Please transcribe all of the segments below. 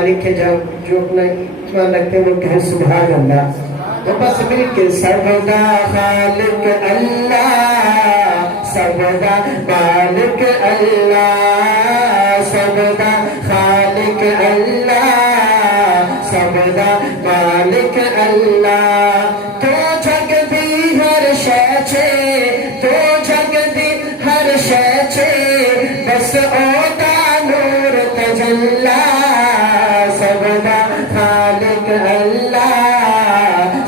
مالک ہے جو اپنا ایمان رکھتے ہیں وہ کہیں سبحان اللہ. تو بس مل کے سبدا خالق اللہ, سبدا مالک اللہ, سبدا خالق اللہ, سبدا مالک اللہ. تو جگ دی ہر شے چے, تو جگ دی ہر شے چے, بس اودا نور تجلا, سبدا خالق اللہ,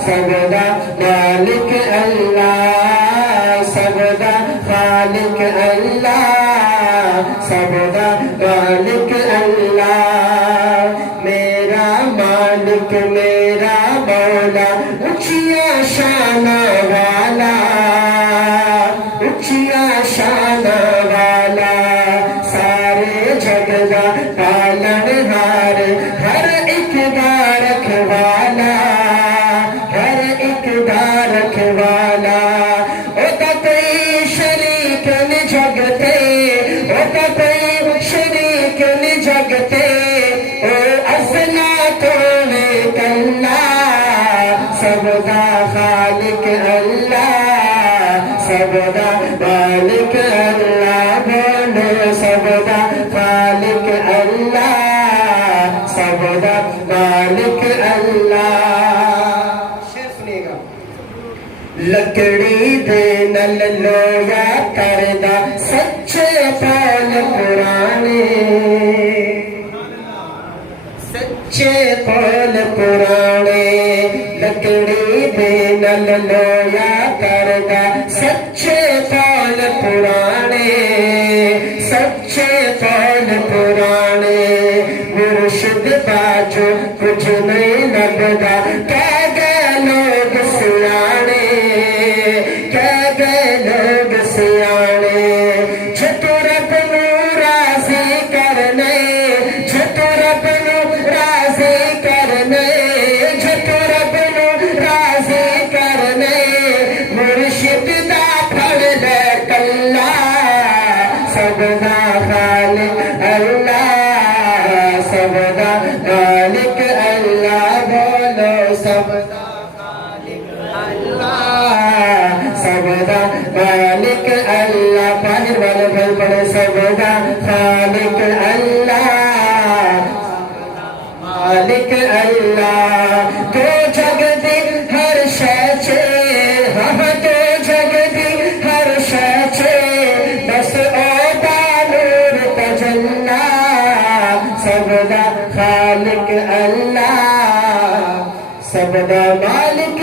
سبدا مالک اللہ, سبدا خالق اللہ, سبدا مالک اللہ. میرا مالک میرا مولا اونچیاں شان والا, اونچیاں شان والا, سارے جگ دا پالن ہار, ہر ایک دا رکھوالا, ہر ایک دا رکھوالا. او تا کوئی شریک نہیں جگتے, او تا کوئی شریک نہیں جگتے, او ازلا تو کلا, سبدا خالق اللہ, سبدا مالک اللہ. بولو سبدا خالق اللہ, سبدا مالک اللہ. شعر سنیے گا. لکڑی دے نل لویا کردا سچے قول پرانے, سچے قول پرانے, لکڑی دے نل لویا کردا سچے قول پرانے, سچے قول پرانے. مرشد باجو کچھ نہیں لگدا, کہہ گئے لوگ سیانے, کہہ گئے لوگ سیانے. جتو رب نو راضی کرنے, جتو رب نو راضی کرنے, جتو رب نو راضی کرنے, مرشد دا پھڑ لے کلا, سبدا خالق اللہ, سبدا مالک اللہ. بولو سبدا خالق اللہ, سبدا مالک اللہ. پانی والے بھائی پڑے سبدا خالق اللہ, مالک اللہ. تو جگ دی ہر شے چے, ہاں تو جگ دی ہر شے چے, بس اودا نور تجلا, سبدا خالق اللہ, سبدا مالک